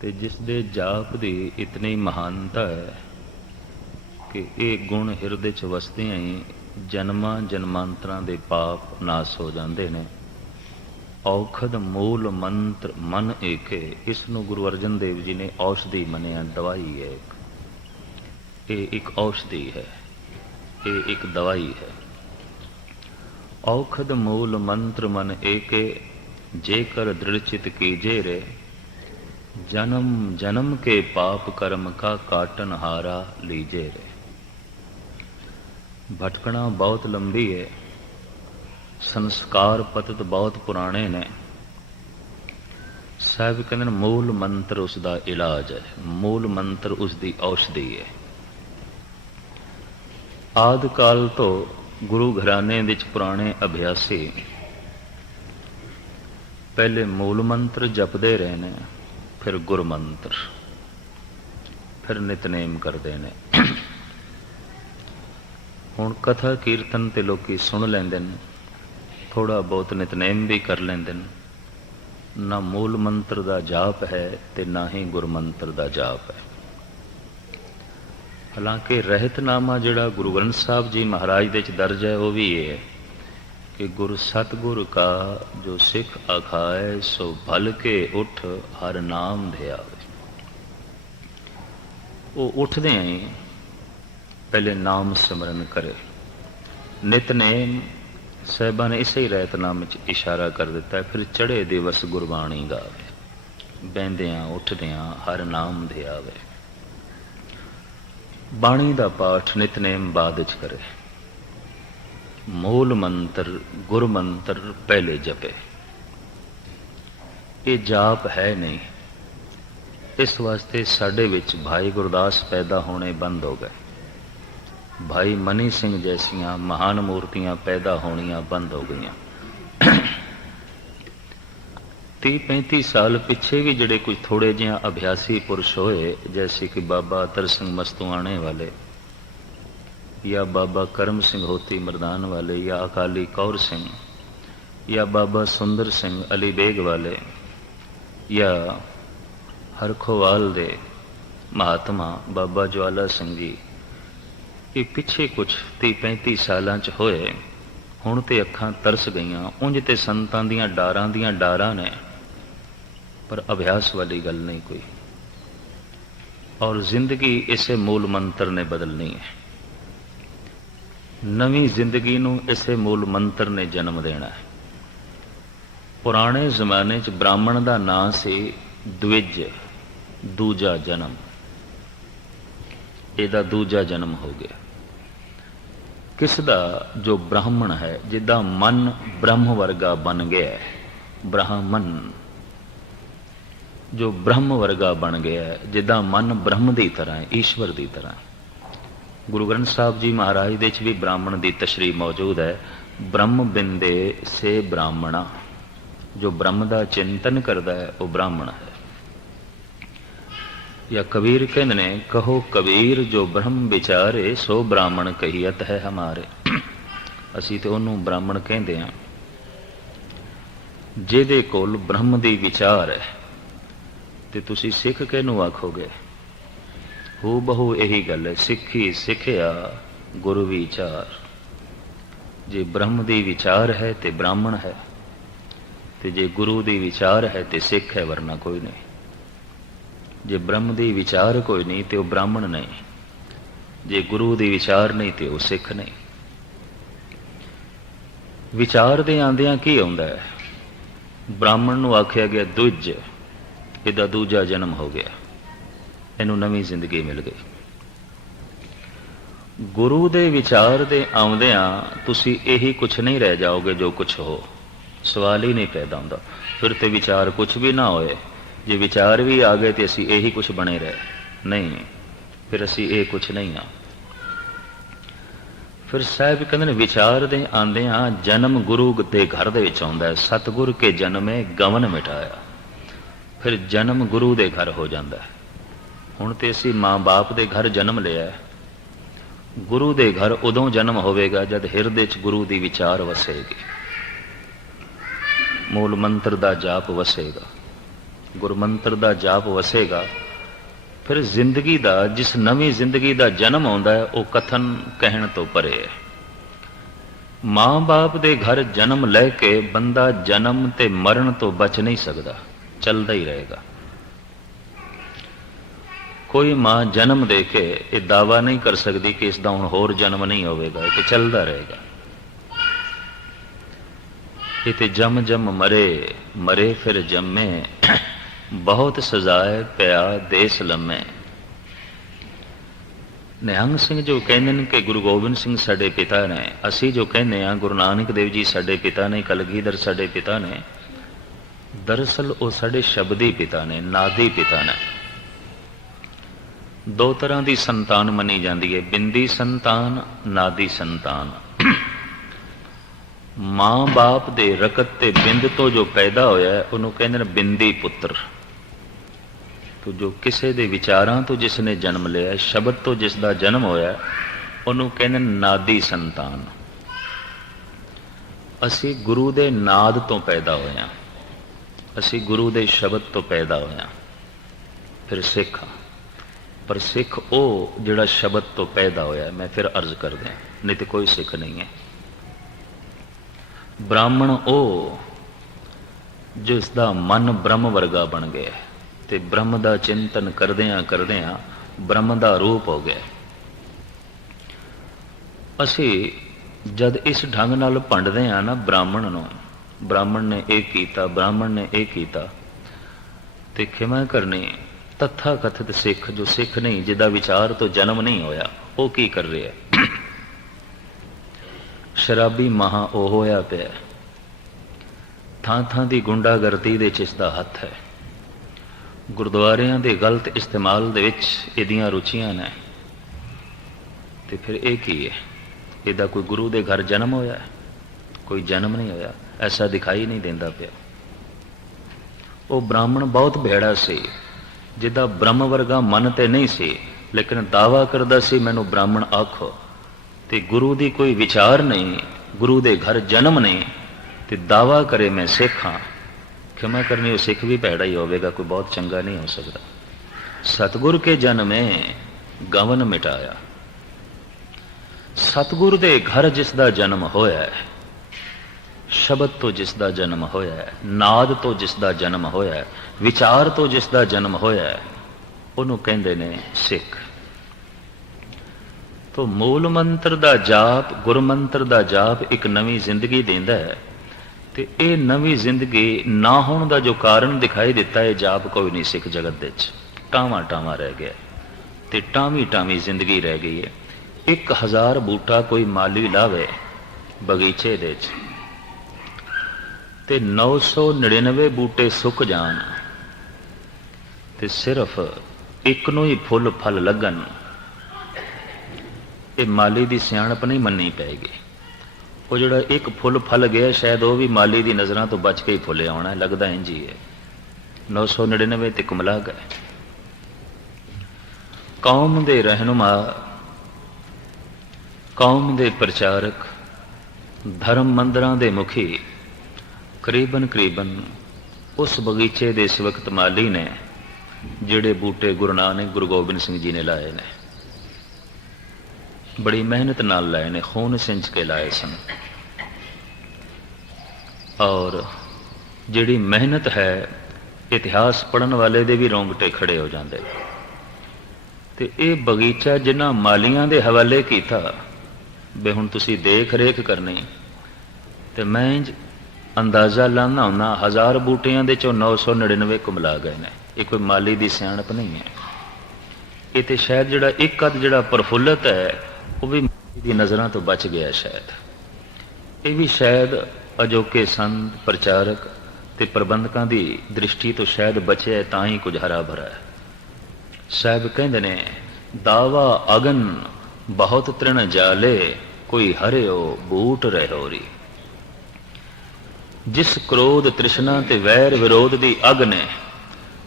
ਤੇ ਜਿਸ ਦੇ ਜਾਪ ਦੀ ਇਤਨੀ ਮਹਾਨਤਾ ਹੈ ਕਿ ਇਹ ਗੁਣ ਹਿਰਦੇ 'ਚ ਵਸਦਿਆਂ ਹੀ ਜਨਮਾਂ ਜਨਮਾਂਤਰਾਂ ਦੇ ਪਾਪ ਨਾਸ ਹੋ ਜਾਂਦੇ ਨੇ। ਔਖਦ ਮੂਲ ਮੰਤਰ ਮਨ ਏਕੇ, ਇਸ ਨੂੰ ਗੁਰੂ ਅਰਜਨ ਦੇਵ ਜੀ ਨੇ ਔਸ਼ਧੀ ਮੰਨਿਆ, ਦਵਾਈ ਹੈ। ਇਹ ਇੱਕ ਔਸ਼ਧੀ ਹੈ, ਇਹ ਇੱਕ ਦਵਾਈ ਹੈ। ਔਖਦ ਮੂਲ ਮੰਤਰ ਮਨ ਏਕੇ, ਜੇਕਰ ਦ੍ਰਿੜ ਚਿਤ ਕੀਜੇ ਰੇ, ਜਨਮ ਜਨਮ ਕੇ ਪਾਪ ਕਰਮ ਕਾ ਕਾਟਨ ਹਾਰਾ ਲੀਜੇ ਰੇ। ਭਟਕਣਾ ਬਹੁਤ ਲੰਬੀ ਹੈ, ਸੰਸਕਾਰ ਪਤਿਤ ਬਹੁਤ ਪੁਰਾਣੇ ਨੇ। ਸਾਹਿਬ ਕਹਿੰਦੇ ਨੇ ਮੂਲ ਮੰਤਰ ਉਸ ਦਾ ਇਲਾਜ ਹੈ, ਮੂਲ ਮੰਤਰ ਉਸ ਦੀ ਔਸ਼ਧੀ ਹੈ। ਆਦਿ ਕਾਲ ਤੋਂ ਗੁਰੂ ਘਰਾਣੇ ਵਿੱਚ ਪੁਰਾਣੇ ਅਭਿਆਸੀ ਪਹਿਲੇ ਮੂਲ ਮੰਤਰ ਜਪਦੇ ਰਹੇ ਨੇ, ਫਿਰ ਗੁਰ ਮੰਤਰ, ਫਿਰ ਨਿਤਨੇਮ ਕਰਦੇ ਨੇ। ਹੁਣ ਕਥਾ ਕੀਰਤਨ ਤੇ ਲੋਕੀ ਸੁਣ ਲੈਂਦੇ ਨੇ, ਥੋੜਾ ਬਹੁਤ ਨਿਤਨੇਮ ਵੀ ਕਰ ਲੈਂਦੇ ਨੇ। ਨਾ ਮੂਲ ਮੰਤਰ ਦਾ ਜਾਪ ਹੈ ਤੇ ਨਾ ਹੀ ਗੁਰ ਮੰਤਰ ਦਾ ਜਾਪ ਹੈ। ਹਾਲਾਂਕਿ ਰਹਿਤਨਾਮਾ ਜਿਹੜਾ ਗੁਰੂ ਗ੍ਰੰਥ ਸਾਹਿਬ ਜੀ ਮਹਾਰਾਜ ਦੇ ਚ ਦਰਜ ਹੈ ਉਹ ਵੀ ਇਹ ਹੈ ਕਿ ਗੁਰ ਸਤਿਗੁਰ ਕਾ ਜੋ ਸਿੱਖ ਆਖਾਏ, ਸੋ ਭਲ ਕੇ ਉਠ ਹਰ ਨਾਮ ਧਿਆਵੇ। ਉਹ ਉੱਠਦੇ ਹੀ ਪਹਿਲੇ ਨਾਮ ਸਿਮਰਨ ਕਰੇ। ਨਿਤਨੇਮ ਸਾਹਿਬਾਂ ਨੇ ਇਸੇ ਹੀ ਰਹਿਤਨਾਮੇ 'ਚ ਇਸ਼ਾਰਾ ਕਰ ਦਿੱਤਾ। ਫਿਰ ਚੜ੍ਹੇ ਦਿਵਸ ਗੁਰਬਾਣੀ ਗਾਵੇ, ਬਹਿੰਦਿਆਂ ਉੱਠਦਿਆਂ ਹਰ ਨਾਮ ਧਿਆਵੇ। ਬਾਣੀ ਦਾ ਪਾਠ ਨਿਤਨੇਮ ਬਾਅਦ ਵਿੱਚ ਕਰੇ, ਮੂਲ ਮੰਤਰ ਗੁਰ ਮੰਤਰ ਪਹਿਲੇ ਜਪੇ। ਇਹ ਜਾਪ ਹੈ ਨਹੀਂ। ਇਸ ਵਾਸਤੇ ਸਾਡੇ ਵਿੱਚ ਭਾਈ ਗੁਰਦਾਸ ਪੈਦਾ ਹੋਣੇ ਬੰਦ ਹੋ ਗਏ, ਭਾਈ ਮਨੀ ਸਿੰਘ ਜੈਸੀਆਂ ਮਹਾਨ ਮੂਰਤੀਆਂ ਪੈਦਾ ਹੋਣੀਆਂ ਬੰਦ ਹੋ ਗਈਆਂ। 30-35 ਸਾਲ ਪਿੱਛੇ ਵੀ ਜਿਹੜੇ ਕੁਝ ਥੋੜੇ ਜਿਹੇ ਅਭਿਆਸੀ ਪੁਰਸ਼ ਹੋਏ, ਜੈਸੇ ਕਿ ਬਾਬਾ ਅਤਰ ਸਿੰਘ ਮਸਤੂਆਣੇ ਵਾਲੇ, ਜਾਂ ਬਾਬਾ ਕਰਮ ਸਿੰਘ ਹੋਤੀ ਮਰਦਾਨ ਵਾਲੇ, ਜਾਂ ਅਕਾਲੀ ਕੌਰ ਸਿੰਘ, ਜਾਂ ਬਾਬਾ ਸੁੰਦਰ ਸਿੰਘ ਅਲੀ ਬੇਗ ਵਾਲੇ, ਜਾਂ ਹਰਖੋਵਾਲ ਦੇ ਮਹਾਤਮਾ ਬਾਬਾ ਜਵਾਲਾ ਸਿੰਘ ਜੀ, ਇਹ ਪਿੱਛੇ ਕੁਛ 30-35 ਸਾਲਾਂ 'ਚ ਹੋਏ। ਹੁਣ ਤੇ ਅੱਖਾਂ ਤਰਸ ਗਈਆਂ। ਉਂਝ ਤੇ ਸੰਤਾਂ ਦੀਆਂ ਡਾਰਾਂ ਨੇ, ਪਰ ਅਭਿਆਸ ਵਾਲੀ ਗੱਲ ਨਹੀਂ ਕੋਈ। ਔਰ ਜ਼ਿੰਦਗੀ ਇਸੇ ਮੂਲ ਮੰਤਰ ਨੇ ਬਦਲਣੀ ਹੈ। ਨਵੀਂ ਜ਼ਿੰਦਗੀ ਨੂੰ ਇਸੇ ਮੂਲ ਮੰਤਰ ਨੇ ਜਨਮ ਦੇਣਾ ਹੈ। ਪੁਰਾਣੇ ਜ਼ਮਾਨੇ 'ਚ ਬ੍ਰਾਹਮਣ ਦਾ ਨਾਂ ਸੀ ਦਵਿਜ, ਦੂਜਾ ਜਨਮ। ਇਹਦਾ ਦੂਜਾ ਜਨਮ ਹੋ ਗਿਆ। ਕਿਸ ਦਾ? ਜੋ ਬ੍ਰਾਹਮਣ ਹੈ, ਜਿੱਦਾਂ ਮਨ ਬ੍ਰਹਮ ਵਰਗਾ ਬਣ ਗਿਆ। ਬ੍ਰਾਹਮਣ ਜੋ ਬ੍ਰਹਮ ਵਰਗਾ ਬਣ ਗਿਆ, ਜਿੱਦਾਂ ਮਨ ਬ੍ਰਹਮ ਦੀ ਤਰ੍ਹਾਂ ਹੈ, ਈਸ਼ਵਰ ਦੀ ਤਰ੍ਹਾਂ। ਗੁਰੂ ਗ੍ਰੰਥ ਸਾਹਿਬ ਜੀ ਮਹਾਰਾਜ ਦੇ 'ਚ ਵੀ ਬ੍ਰਾਹਮਣ ਦੀ ਤਸ਼ਰੀਹ ਮੌਜੂਦ ਹੈ। ਬ੍ਰਹਮ ਬਿੰਦੇ ਸੇ ਬ੍ਰਾਹਮਣਾ, ਜੋ ਬ੍ਰਹਮ ਦਾ ਚਿੰਤਨ ਕਰਦਾ ਹੈ ਉਹ ਬ੍ਰਾਹਮਣ ਹੈ। ਜਾਂ ਕਬੀਰ ਕਹਿੰਦੇ ਨੇ, ਕਹੋ ਕਬੀਰ ਜੋ ਬ੍ਰਹਮ ਵਿਚਾਰੇ, ਸੋ ਬ੍ਰਾਹਮਣ ਕਹੀਅਤ ਹੈ ਹਮਾਰੇ। ਅਸੀਂ ਤੇ ਉਹਨੂੰ ਬ੍ਰਾਹਮਣ ਕਹਿੰਦੇ ਹਾਂ ਜਿਹਦੇ ਕੋਲ ਬ੍ਰਹਮ ਦੀ ਵਿਚਾਰ ਹੈ। ਤੇ ਤੁਸੀਂ ਸਿੱਖ ਕਿਹਨੂੰ ਆਖੋਗੇ? ਹੂ ਬਹੂ ਇਹੀ ਗੱਲ ਹੈ, ਸਿੱਖੀ ਸਿੱਖਿਆ ਗੁਰੂ ਵਿਚਾਰ। ਜੇ ਬ੍ਰਹਮ ਦੀ ਵਿਚਾਰ ਹੈ ਤੇ ਬ੍ਰਾਹਮਣ ਹੈ, ਤੇ ਜੇ ਗੁਰੂ ਦੀ ਵਿਚਾਰ ਹੈ ਤੇ ਸਿੱਖ ਹੈ, ਵਰਨਾ ਕੋਈ ਨਹੀਂ। ਜੇ ਬ੍ਰਹਮ ਦੀ ਵਿਚਾਰ ਕੋਈ ਨਹੀਂ ਤੇ ਉਹ ਬ੍ਰਾਹਮਣ ਨਹੀਂ, ਜੇ ਗੁਰੂ ਦੀ ਵਿਚਾਰ ਨਹੀਂ ਤੇ ਉਹ ਸਿੱਖ ਨਹੀਂ। ਵਿਚਾਰ ਦੇ ਆਉਂਦਿਆਂ ਕੀ ਆਉਂਦਾ ਹੈ? ਬ੍ਰਾਹਮਣ ਨੂੰ ਆਖਿਆ ਗਿਆ ਦੁੱਜ, ਇਹਦਾ ਦੂਜਾ ਜਨਮ ਹੋ ਗਿਆ, ਇਹਨੂੰ ਨਵੀਂ ਜ਼ਿੰਦਗੀ ਮਿਲ ਗਈ। ਗੁਰੂ ਦੇ ਵਿਚਾਰ ਦੇ ਆਉਂਦਿਆਂ ਤੁਸੀਂ ਇਹੀ ਕੁਛ ਨਹੀਂ ਰਹਿ ਜਾਓਗੇ ਜੋ ਕੁਛ ਹੋ, ਸਵਾਲ ਹੀ ਨਹੀਂ ਪੈਦਾ ਹੁੰਦਾ। ਫਿਰ ਤੇ ਵਿਚਾਰ ਕੁਛ ਵੀ ਨਾ ਹੋਏ, ਜੇ ਵਿਚਾਰ ਵੀ ਆ ਗਏ ਤੇ ਅਸੀਂ ਇਹੀ ਕੁਛ ਬਣੇ ਰਹੇ, ਨਹੀਂ, ਫਿਰ ਅਸੀਂ ਇਹ ਕੁਛ ਨਹੀਂ ਆ। ਫਿਰ ਸਾਹਿਬ ਕਹਿੰਦੇ ਨੇ ਵਿਚਾਰ ਦੇ ਆਉਂਦਿਆਂ ਜਨਮ ਗੁਰੂ ਦੇ ਘਰ ਦੇ ਵਿੱਚ ਆਉਂਦਾ ਹੈ। ਸਤਿਗੁਰ ਕੇ ਜਨਮੇ ਗਵਨ ਮਿਟਾਇਆ, ਫਿਰ ਜਨਮ ਗੁਰੂ ਦੇ ਘਰ ਹੋ ਜਾਂਦਾ ਹੈ। ਹੁਣ ਤੇ ਅਸੀਂ ਮਾਂ ਬਾਪ ਦੇ ਘਰ ਜਨਮ ਲਿਆ, ਗੁਰੂ ਦੇ ਘਰ ਉਦੋਂ ਜਨਮ ਹੋਵੇਗਾ ਜਦ ਹਿਰਦੇ 'ਚ ਗੁਰੂ ਦੀ ਵਿਚਾਰ ਵਸੇਗੀ, ਮੂਲ ਮੰਤਰ ਦਾ ਜਾਪ ਵਸੇਗਾ। ਗੁਰਮੰਤਰ ਦਾ ਜਾਪ ਵਸੇਗਾ, ਫਿਰ ਜ਼ਿੰਦਗੀ ਦਾ, ਜਿਸ ਨਵੀਂ ਜ਼ਿੰਦਗੀ ਦਾ ਜਨਮ ਆਉਂਦਾ ਹੈ, ਉਹ ਕਥਨ ਕਹਿਣ ਤੋਂ ਪਰੇ ਹੈ। ਮਾਂ ਬਾਪ ਦੇ ਘਰ ਜਨਮ ਲੈ ਕੇ ਬੰਦਾ ਜਨਮ ਤੇ ਮਰਨ ਤੋਂ ਬਚ ਨਹੀਂ ਸਕਦਾ, ਚੱਲਦਾ ਹੀ ਰਹੇਗਾ। ਕੋਈ ਮਾਂ ਜਨਮ ਦੇ ਕੇ ਇਹ ਦਾਵਾ ਨਹੀਂ ਕਰ ਸਕਦੀ ਕਿ ਇਸ ਦਾ ਹੁਣ ਹੋਰ ਜਨਮ ਨਹੀਂ ਹੋਵੇਗਾ, ਇਹ ਤੇ ਚੱਲਦਾ ਰਹੇਗਾ। ਇਹ ਤੇ ਜਮ ਜਮ ਮਰੇ, ਮਰੇ ਫਿਰ ਜੰਮੇ, ਬਹੁਤ ਸਜ਼ਾਏ ਪਿਆ ਦੇਸ ਲੰਮੇ। ਨਿਹੰਗ ਸਿੰਘ ਜੋ ਕਹਿੰਦੇ ਨੇ ਕਿ ਗੁਰੂ ਗੋਬਿੰਦ ਸਿੰਘ ਸਾਡੇ ਪਿਤਾ ਨੇ, ਅਸੀਂ ਜੋ ਕਹਿੰਦੇ ਹਾਂ ਗੁਰੂ ਨਾਨਕ ਦੇਵ ਜੀ ਸਾਡੇ ਪਿਤਾ ਨੇ, ਕਲਗੀਧਰ ਸਾਡੇ ਪਿਤਾ ਨੇ, ਦਰਅਸਲ ਉਹ ਸਾਡੇ ਸ਼ਬਦੀ ਪਿਤਾ ਨੇ, ਨਾਦੀ ਪਿਤਾ ਨੇ। ਦੋ ਤਰ੍ਹਾਂ ਦੀ ਸੰਤਾਨ ਮੰਨੀ ਜਾਂਦੀ ਹੈ, ਬਿੰਦੀ ਸੰਤਾਨ, ਨਾਦੀ ਸੰਤਾਨ। ਮਾਂ ਬਾਪ ਦੇ ਰਕਤ ਤੇ ਬਿੰਦ ਤੋਂ ਜੋ ਪੈਦਾ ਹੋਇਆ ਉਹਨੂੰ ਕਹਿੰਦੇ ਨੇ ਬਿੰਦੀ ਪੁੱਤਰ। ਤੋ ਜੋ ਕਿਸੇ ਦੇ ਵਿਚਾਰਾਂ ਤੋਂ ਜਿਸ ਨੇ ਜਨਮ ਲਿਆ, ਸ਼ਬਦ ਤੋਂ ਜਿਸ ਦਾ ਜਨਮ ਹੋਇਆ, ਉਹਨੂੰ ਕਹਿੰਦੇ ਨਾਦੀ ਸੰਤਾਨ। ਅਸੀਂ ਗੁਰੂ ਦੇ ਨਾਦ ਤੋਂ ਪੈਦਾ ਹੋਏ ਹਾਂ, ਅਸੀਂ ਗੁਰੂ ਦੇ ਸ਼ਬਦ ਤੋਂ ਪੈਦਾ ਹੋਏ ਹਾਂ, ਫਿਰ ਸਿੱਖ ਹਾਂ। ਪਰ ਸਿੱਖ ਉਹ ਜਿਹੜਾ ਸ਼ਬਦ ਤੋਂ ਪੈਦਾ ਹੋਇਆ, ਮੈਂ ਫਿਰ ਅਰਜ਼ ਕਰਦਾ, ਨਹੀਂ ਤੇ ਕੋਈ ਸਿੱਖ ਨਹੀਂ ਹੈ। ਬ੍ਰਾਹਮਣ ਉਹ ਜਿਸ ਦਾ ਮਨ ਬ੍ਰਹਮ ਵਰਗਾ ਬਣ ਗਿਆ ਤੇ ਬ੍ਰਹਮ ਦਾ ਚਿੰਤਨ ਕਰਦਿਆਂ ਕਰਦਿਆਂ ਬ੍ਰਹਮ ਦਾ ਰੂਪ ਹੋ ਗਿਆ। ਅਸੀਂ ਜਦ ਇਸ ਢੰਗ ਨਾਲ ਭੰਡਦੇ ਹਾਂ ਨਾ ਬ੍ਰਾਹਮਣ ਨੂੰ, ਬ੍ਰਾਹਮਣ ਨੇ ਇਹ ਕੀਤਾ, ਬ੍ਰਾਹਮਣ ਨੇ ਇਹ ਕੀਤਾ, ਤੇ ਖਿਮਾ ਕਰਨੀ ਤਥਾ ਕਥਿਤ ਸਿੱਖ, ਜੋ ਸਿੱਖ ਨਹੀਂ, ਜਿਹਦਾ ਵਿਚਾਰ ਤੋਂ ਜਨਮ ਨਹੀਂ ਹੋਇਆ, ਉਹ ਕੀ ਕਰ ਰਿਹਾ? ਸ਼ਰਾਬੀ ਮਹਾ ਉਹ ਹੋਇਆ ਪਿਆ, ਥਾਂ ਥਾਂ ਦੀ ਗੁੰਡਾਗਰਦੀ ਦੇ ਚ ਇਸ ਦਾ ਹੱਥ ਹੈ, ਗੁਰਦੁਆਰਿਆਂ ਦੇ ਗਲਤ ਇਸਤੇਮਾਲ ਦੇ ਵਿੱਚ ਇਹਦੀਆਂ ਰੁਚੀਆਂ ਨੇ। ਤੇ ਫਿਰ ਇਹ ਕੀ ਹੈ? ਇਹਦਾ ਕੋਈ ਗੁਰੂ ਦੇ ਘਰ ਜਨਮ ਹੋਇਆ? ਕੋਈ ਜਨਮ ਨਹੀਂ ਹੋਇਆ, ਐਸਾ ਦਿਖਾਈ ਨਹੀਂ ਦਿੰਦਾ ਪਿਆ। ਉਹ ਬ੍ਰਾਹਮਣ ਬਹੁਤ ਭੈੜਾ ਸੀ, ਜਿਹਦਾ ਬ੍ਰਹਮ ਵਰਗਾ ਮਨ ਤੇ ਨਹੀਂ ਸੀ, ਲੇਕਿਨ ਦਾਵਾ ਕਰਦਾ ਸੀ ਮੈਨੂੰ ਬ੍ਰਾਹਮਣ ਆਖੋ, ਤੇ ਗੁਰੂ ਦੀ ਕੋਈ ਵਿਚਾਰ ਨਹੀਂ, ਗੁਰੂ ਦੇ ਘਰ ਜਨਮ ਨਹੀਂ, ਤੇ ਦਾਵਾ ਕਰੇ ਮੈਂ ਸਿੱਖ ਹਾਂ। ਖਿਮਾ ਕਰਨੀ, ਉਹ ਸਿੱਖ ਵੀ ਭੈੜਾ ਹੀ ਹੋਵੇਗਾ, ਕੋਈ ਬਹੁਤ ਚੰਗਾ ਨਹੀਂ ਹੋ ਸਕਦਾ। ਸਤਿਗੁਰ ਕੇ ਜਨਮੇ ਗਵਨ ਮਿਟਾਇਆ। ਸਤਿਗੁਰ ਦੇ ਘਰ ਜਿਸ ਦਾ ਜਨਮ ਹੋਇਆ ਹੈ, ਸ਼ਬਦ ਤੋਂ ਜਿਸ ਦਾ ਜਨਮ ਹੋਇਆ ਹੈ, ਨਾਦ ਤੋਂ ਜਿਸ ਦਾ ਜਨਮ ਹੋਇਆ ਹੈ, ਵਿਚਾਰ ਤੋਂ ਜਿਸ ਦਾ ਜਨਮ ਹੋਇਆ ਹੈ, ਉਹਨੂੰ ਕਹਿੰਦੇ ਨੇ ਸਿੱਖ। ਤੋ ਮੂਲ ਮੰਤਰ ਦਾ ਜਾਪ, ਗੁਰਮੰਤਰ ਦਾ ਜਾਪ ਇੱਕ ਨਵੀਂ ਜ਼ਿੰਦਗੀ ਦਿੰਦਾ ਹੈ। ਤੇ ਇਹ ਨਵੀਂ ਜ਼ਿੰਦਗੀ ਨਾ ਹੋਣ ਦਾ ਜੋ ਕਾਰਨ ਦਿਖਾਈ ਦਿੱਤਾ ਹੈ, ਜਾਪ ਕੋਈ ਨਹੀਂ ਸਿੱਖ ਜਗਤ ਦੇ ਵਿੱਚ, ਟਾਵਾਂ ਟਾਵਾਂ ਰਹਿ ਗਿਆ ਤੇ ਟਾਵੀਂ ਟਾਵੀਂ ਜ਼ਿੰਦਗੀ ਰਹਿ ਗਈ ਹੈ। 1000 ਬੂਟਾ ਕੋਈ ਮਾਲੀ ਲਾਵੇ ਬਗੀਚੇ ਦੇ ਵਿੱਚ ਤੇ 999 ਬੂਟੇ ਸੁੱਕ ਜਾਣ ਤੇ ਸਿਰਫ ਇੱਕ ਨੂੰ ਹੀ ਫੁੱਲ ਫਲ ਲੱਗਣ, ਇਹ ਮਾਲੀ ਦੀ ਸਿਆਣਪ ਨਹੀਂ ਮੰਨੀ ਪਏਗੀ। ਉਹ ਜਿਹੜਾ ਇੱਕ ਫੁੱਲ ਫਲ ਗਿਆ, ਸ਼ਾਇਦ ਉਹ ਵੀ ਮਾਲੀ ਦੀ ਨਜ਼ਰਾਂ ਤੋਂ ਬਚ ਕੇ ਹੀ ਫੁੱਲਿਆ ਹੋਣਾ, ਲੱਗਦਾ ਇੰਝ ਹੀ ਹੈ। 999 ਤੇ ਕੁਮਲਾ ਗਏ। ਕੌਮ ਦੇ ਰਹਿਨੁਮਾ, ਕੌਮ ਦੇ ਪ੍ਰਚਾਰਕ, ਧਰਮ ਮੰਦਰਾਂ ਦੇ ਮੁਖੀ ਕਰੀਬਨ ਉਸ ਬਗੀਚੇ ਦੇ ਇਸ ਵਕਤ ਮਾਲੀ ਨੇ ਜਿਹੜੇ ਬੂਟੇ ਗੁਰੂ ਨਾਨਕ, ਗੁਰੂ ਗੋਬਿੰਦ ਸਿੰਘ ਜੀ ਨੇ ਲਾਏ ਨੇ, ਬੜੀ ਮਿਹਨਤ ਨਾਲ ਲਾਏ ਨੇ, ਖੂਨ ਸਿੰਚ ਕੇ ਲਾਏ ਸਨ। ਔਰ ਜਿਹੜੀ ਮਿਹਨਤ ਹੈ, ਇਤਿਹਾਸ ਪੜ੍ਹਨ ਵਾਲੇ ਦੇ ਵੀ ਰੋਂਗਟੇ ਖੜੇ ਹੋ ਜਾਂਦੇ। ਤੇ ਇਹ ਬਗੀਚਾ ਜਿਨ੍ਹਾਂ ਮਾਲੀਆਂ ਦੇ ਹਵਾਲੇ ਕੀਤਾ ਵੀ ਹੁਣ ਤੁਸੀਂ ਦੇਖ ਰੇਖ ਕਰਨੀ, ਤੇ ਮੈਂ ਅੰਦਾਜ਼ਾ ਲਾਉਂਦਾ ਹੁੰਦਾ 1000 ਬੂਟਿਆਂ ਦੇ ਚੋਂ 999 ਕੁਮਲਾ ਗਏ ਨੇ। ਇਹ ਕੋਈ ਮਾਲੀ ਦੀ ਸਿਆਣਪ ਨਹੀਂ ਹੈ। ਇਹ ਤੇ ਸ਼ਾਇਦ ਜਿਹੜਾ ਇੱਕ ਅੱਧ ਜਿਹੜਾ ਪ੍ਰਫੁੱਲਤ ਹੈ, ਉਹ ਵੀ ਮਾਲੀ ਦੀ ਨਜ਼ਰਾਂ ਤੋਂ ਬਚ ਗਿਆ ਸ਼ਾਇਦ। ਇਹ ਵੀ ਸ਼ਾਇਦ ਅਜੋਕੇ ਸੰਤ, ਪ੍ਰਚਾਰਕ ਤੇ ਪ੍ਰਬੰਧਕਾਂ ਦੀ ਦ੍ਰਿਸ਼ਟੀ ਤੋਂ ਸ਼ਾਇਦ ਬਚਿਆ, ਤਾਂ ਹੀ ਕੁਝ ਹਰਾ ਭਰਾ ਹੈ। ਸਾਹਿਬ ਕਹਿੰਦੇ ਨੇ, ਦਾਵਾ ਅਗਨ ਬਹੁਤ ਤ੍ਰਿਣ ਜਾਲੇ, ਕੋਈ ਹਰਿਓ ਬੂਟ ਰਹਿਓਰੀ। ਜਿਸ ਕ੍ਰੋਧ, ਤ੍ਰਿਸ਼ਨਾ ਤੇ ਵੈਰ ਵਿਰੋਧ ਦੀ ਅਗ ਨੇ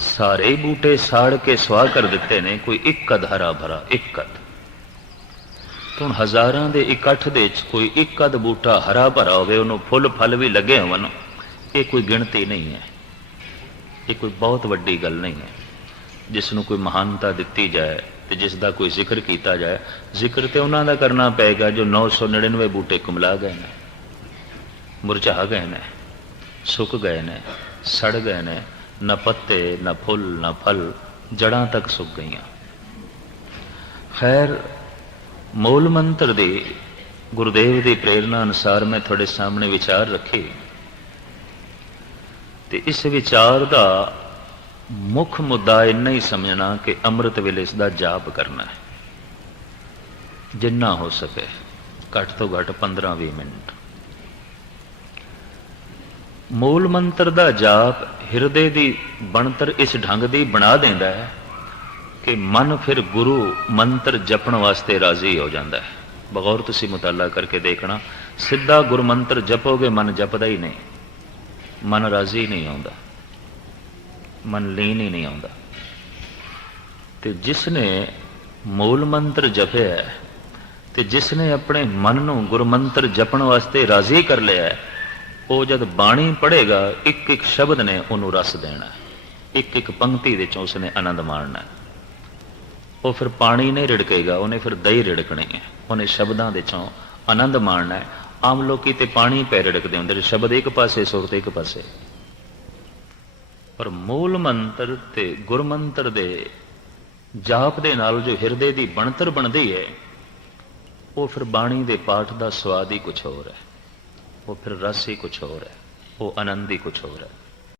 ਸਾਰੇ ਬੂਟੇ ਸਾੜ ਕੇ ਸੁਆਹ ਕਰ ਦਿੱਤੇ ਨੇ, ਕੋਈ ਇੱਕ ਅੱਧ ਹਰਾ ਭਰਾ, ਇੱਕ ਅੱਧ। ਹੁਣ ਹਜ਼ਾਰਾਂ ਦੇ ਇਕੱਠ ਦੇ ਵਿੱਚ ਕੋਈ ਇੱਕ ਅੱਧ ਬੂਟਾ ਹਰਾ ਭਰਾ ਹੋਵੇ, ਉਹਨੂੰ ਫੁੱਲ ਫਲ ਵੀ ਲੱਗੇ ਹੋਣ, ਇਹ ਕੋਈ ਗਿਣਤੀ ਨਹੀਂ ਹੈ। ये कोई बहुत वड्डी गल नहीं है। जिसनों कोई महानता दिती जाए तो जिसका कोई जिक्र किया जाए, जिक्र तो उन्होंने करना पेगा जो 999 बूटे कुमला गए ने, मुरझा गए ने, सुक गए ने, सड़ गए ने, न पत्ते न फुल न फल, जड़ां तक सुक गई। खैर, मूल मंत्र दी गुरुदेव की प्रेरणा अनुसार मैं थोड़े सामने विचार रखी, तो इस विचार का मुख मुद्दा इन्ना ही समझना कि अमृत वेले इसका जाप करना है, जिन्ना हो सके, घट तो घट 15-20 मिनट। मूल मंत्र का जाप हिरदे की बनतर इस ढंग की बना देता है कि मन फिर गुरु मंत्र जपण वास्ते राजी हो जाता है। बगौर तुसी मुताला करके देखना, सीधा गुरु मंत्र जपोगे मन जपदा ही नहीं, मन राजी नहीं आता, मन लीन ही नहीं आता। तो जिसने मूल मंत्र जपया है, तो जिसने अपने मन को गुरु मंत्र जपण वास्ते राजी कर लिया है, वो जब बाणी पढ़ेगा एक एक शब्द ने उन्होंने रस देना है, एक एक पंक्ति दे चों उसने आनंद मारना है। वो फिर पानी नहीं रिड़केगा, उन्हें फिर दही रिड़कनी है, उन्हें शब्दों के चों आनंद मारना है। आम लोग तो पानी पै रिड़कते होंगे, शब्द एक पासे सुरत एक पासे, पर मूल मंत्र ते गुरमंत्र दे जाप दे नाल जो हिरदे की बनतर बनती है, वो फिर बाणी दे पाठ का स्वाद ही कुछ होर है, वो फिर रस ही कुछ होर है, वो आनंद ही कुछ होर है।